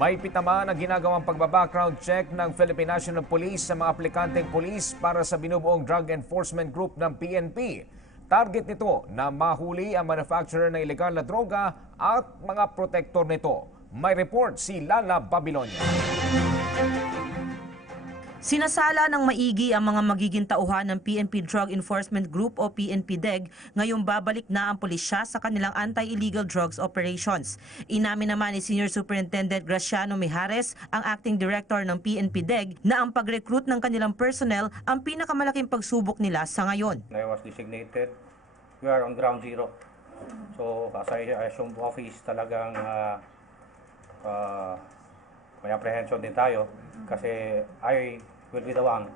Mahigpit naman ang ginagawang pagbabackground check ng Philippine National Police sa mga aplikanteng police para sa binubuong Drug Enforcement Group ng PNP. Target nito na mahuli ang manufacturer ng ilegal na droga at mga protektor nito. May report si Lala Babilonia. Sinasala ng maigi ang mga magiging tauhan ng PNP Drug Enforcement Group o PNP-DEG ngayong babalik na ang pulisya sa kanilang anti-illegal drugs operations. Inamin naman ni Senior Superintendent Graciano Mijares, ang acting director ng PNP-DEG, na ang pag-recruit ng kanilang personnel ang pinakamalaking pagsubok nila sa ngayon. I was designated, we are on ground zero. So as I assume office talagang may apprehension din tayo kasi I will be the one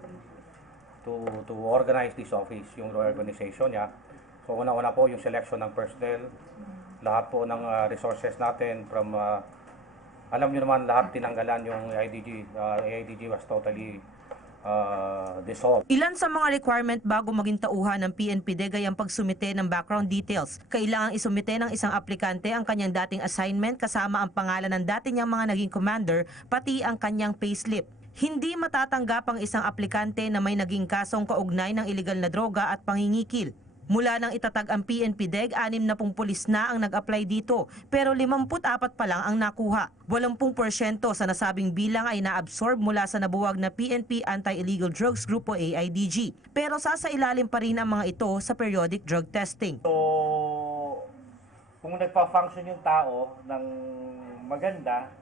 to organize this office, yung reorganization niya. So una-una po yung selection ng personnel, lahat po ng resources natin from, alam niyo naman lahat tinanggalan yung AIDG was totally dissolved. Ilan sa mga requirement bago maging tauhan ng PNP-DEG ay ang pagsumite ng background details. Kailangang isumite ng isang aplikante ang kanyang dating assignment kasama ang pangalan ng dati niyang mga naging commander, pati ang kanyang payslip. Hindi matatanggap ang isang aplikante na may naging kasong kaugnay ng iligal na droga at pangingikil. Mula nang itatag ang PNP-DEG, 60 pulis na ang nag-apply dito, pero 54 pa lang ang nakuha. 80% sa nasabing bilang ay naabsorb mula sa nabuwag na PNP Anti-Illegal Drugs Group o AIDG. Pero sasailalim pa rin ang mga ito sa periodic drug testing. So, kung nagpa-function yung tao ng maganda,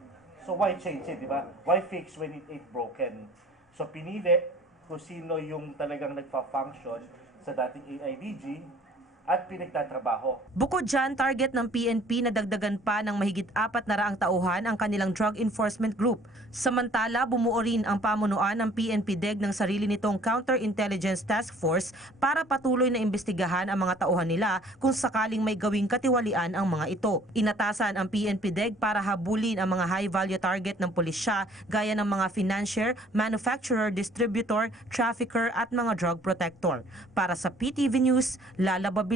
so why change it, di ba? Why fix when it ain't broken? So, pinili kung sino yung talagang nagpa-function sa dating AIDG at pinagtatrabaho. Bukod dyan, target ng PNP na dagdagan pa ng mahigit 400 tauhan ang kanilang Drug Enforcement Group. Samantala, bumuo rin ang pamunuan ng PNP-DEG ng sarili nitong Counterintelligence Task Force para patuloy na imbestigahan ang mga tauhan nila kung sakaling may gawing katiwalian ang mga ito. Inatasan ang PNP-DEG para habulin ang mga high-value target ng pulisya gaya ng mga financier, manufacturer, distributor, trafficker at mga drug protector. Para sa PTV News, Lala Babilonia.